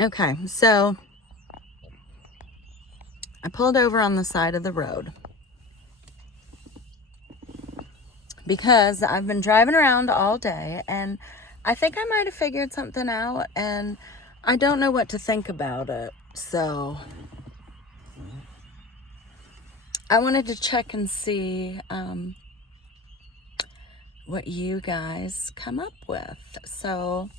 Okay, so I pulled over on the side of the road because I've been driving around all day and I think I might have figured something out and I don't know what to think about it. So I wanted to check and see what you guys come up with. So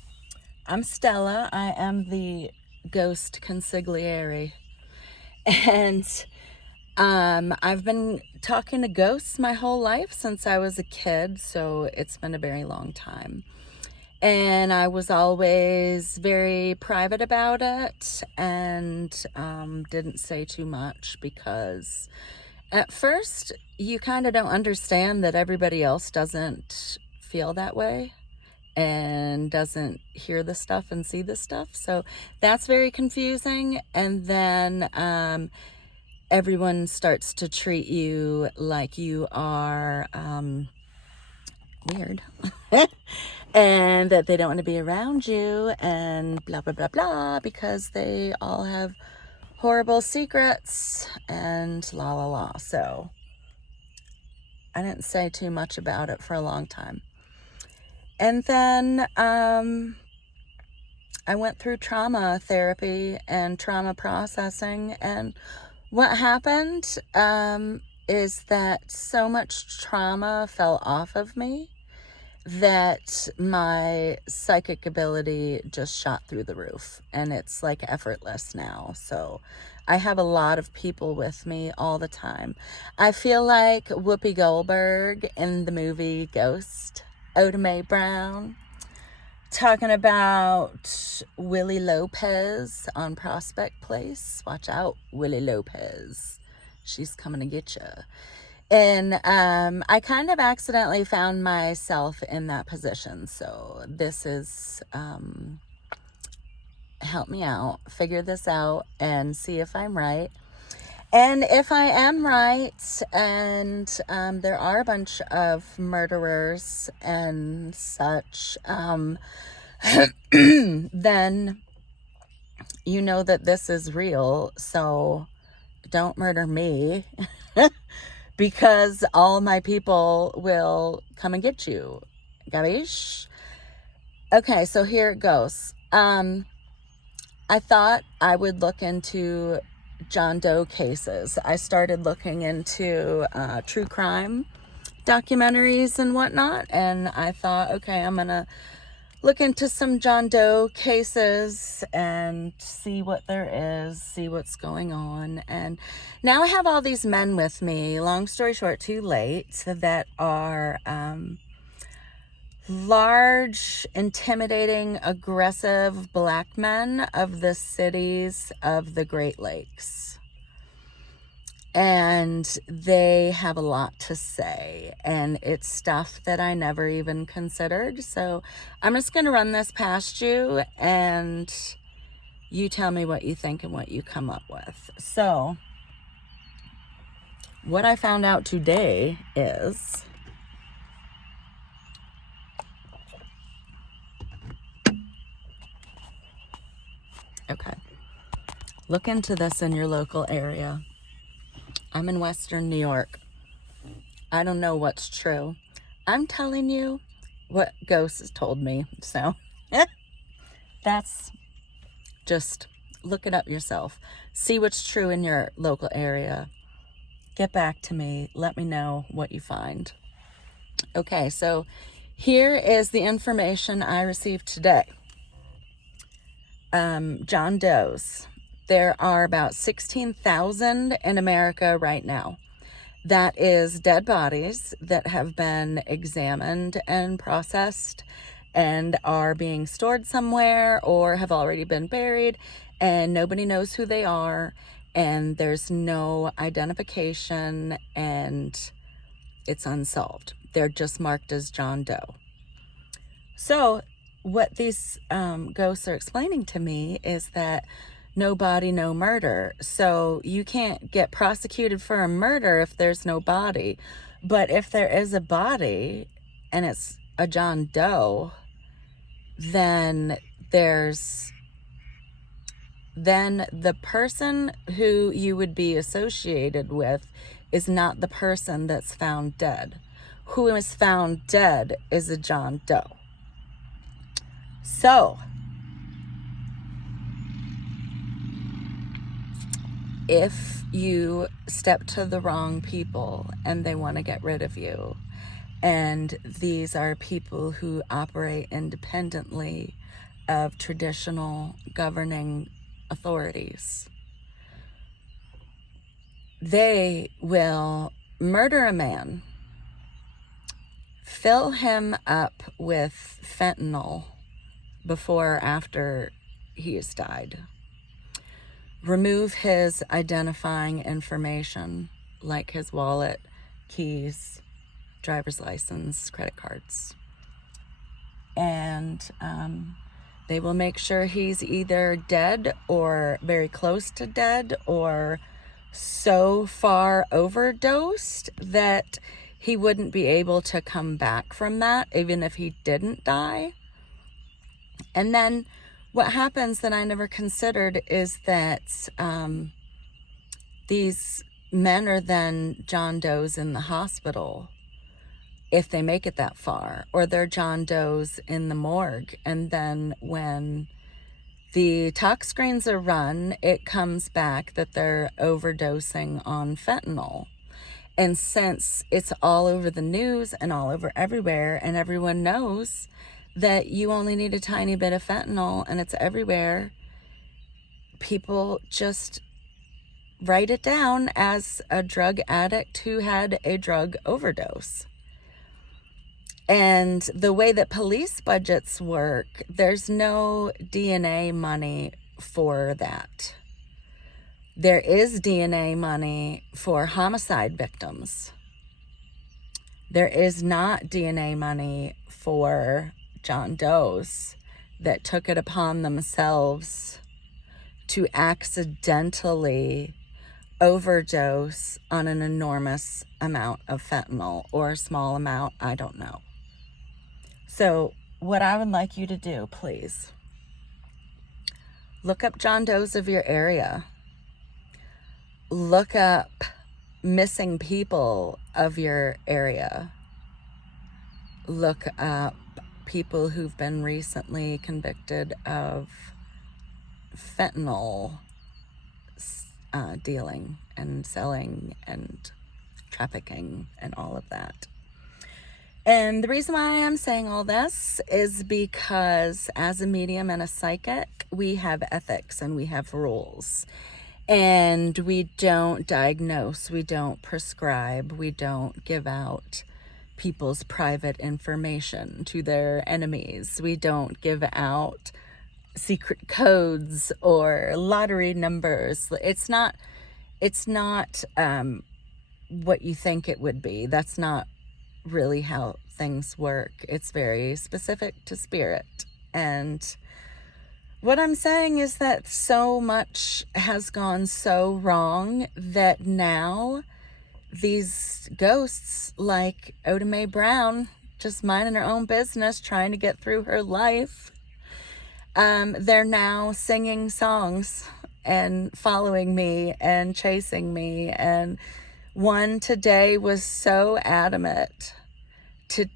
I'm Stella. I am the ghost consigliere. And I've been talking to ghosts my whole life since I was a kid, so it's been a very long time. And I was always very private about it and didn't say too much because at first you kind of don't understand that everybody else doesn't feel that way and doesn't hear the stuff and see the stuff. So that's very confusing. And then everyone starts to treat you like you are weird and that they don't want to be around you and blah, blah, blah, blah, because they all have horrible secrets and la, la, la. So I didn't say too much about it for a long time. And then I went through trauma therapy and trauma processing, and what happened is that so much trauma fell off of me that my psychic ability just shot through the roof, and it's like effortless now. So I have a lot of people with me all the time. I feel like Whoopi Goldberg in the movie Ghost, Oda Mae Brown, talking about Willie Lopez on Prospect Place. Watch out, Willie Lopez. She's coming to get you. And I kind of accidentally found myself in that position. So this is, help me out, figure this out and see if I'm right. And if I am right, and there are a bunch of murderers and such, then you know that this is real. So don't murder me because all my people will come and get you. Gabish? Okay, so here it goes. I thought I would look into John Doe cases. I started looking into true crime documentaries and whatnot, and I thought, okay, I'm gonna look into some John Doe cases and see what there is, see what's going on. And now I have all these men with me, long story short, too late, that are large, intimidating, aggressive black men of the cities of the Great Lakes. And they have a lot to say, and it's stuff that I never even considered. So I'm just going to run this past you, and you tell me what you think and what you come up with. So what I found out today is okay, look into this in your local area. I'm in Western New York. I don't know what's true. I'm telling you what ghosts told me. So that's just, look it up yourself. See what's true in your local area. Get back to me. Let me know what you find. Okay, so here is the information I received today. John Doe's. There are about 16,000 in America right now. That is dead bodies that have been examined and processed and are being stored somewhere or have already been buried, and nobody knows who they are, and there's no identification, and it's unsolved. They're just marked as John Doe. So what these ghosts are explaining to me is that no body, no murder. So you can't get prosecuted for a murder if there's no body. But if there is a body and it's a John Doe, then there's then the person who you would be associated with is not the person that's found dead. Who is found dead is a John Doe. So, if you step to the wrong people and they want to get rid of you, and these are people who operate independently of traditional governing authorities, they will murder a man, fill him up with fentanyl before or after he has died, remove his identifying information like his wallet, keys, driver's license, credit cards, and they will make sure he's either dead or very close to dead or so far overdosed that he wouldn't be able to come back from that even if he didn't die. And then what happens that I never considered is that these men are then John Does in the hospital if they make it that far, or they're John Does in the morgue. And then when the tox screens are run, it comes back that they're overdosing on fentanyl. And since it's all over the news and all over everywhere, and everyone knows that you only need a tiny bit of fentanyl and it's everywhere, people just write it down as a drug addict who had a drug overdose. And the way that police budgets work, there's no DNA money for that. There is DNA money for homicide victims. There is not DNA money for John Does that took it upon themselves to accidentally overdose on an enormous amount of fentanyl, or a small amount, I don't know. So what I would like you to do, please, look up John Does of your area. Look up missing people of your area. Look up people who've been recently convicted of fentanyl dealing and selling and trafficking and all of that. And the reason why I'm saying all this is because as a medium and a psychic, we have ethics and we have rules. And we don't diagnose, we don't prescribe, we don't give out people's private information to their enemies. We don't give out secret codes or lottery numbers. It's not what you think it would be. That's not really how things work. It's very specific to spirit. And what I'm saying is that so much has gone so wrong that now these ghosts like Oda Mae Brown, just minding her own business, trying to get through her life, they're now singing songs and following me and chasing me. And one today was so adamant to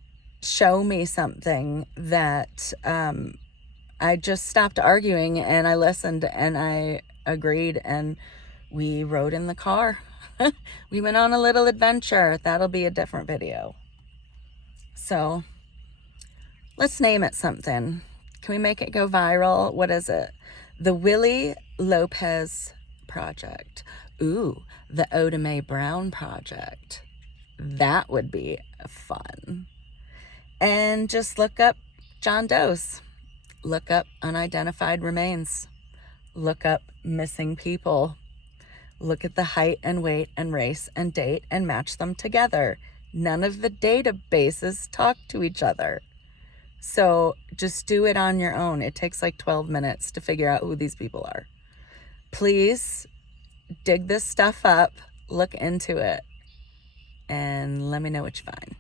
show me something that I just stopped arguing and I listened and I agreed, and we rode in the car. We went on a little adventure. That'll be a different video. So let's name it something. Can we make it go viral? What is it? The Willie Lopez Project. Ooh, the Oda Mae Brown Project. That would be fun. And just look up John Does. Look up unidentified remains. Look up missing people. Look at the height and weight and race and date and match them together. None of the databases talk to each other. So just do it on your own. It takes like 12 minutes to figure out who these people are. Please dig this stuff up, look into it, and let me know what you find.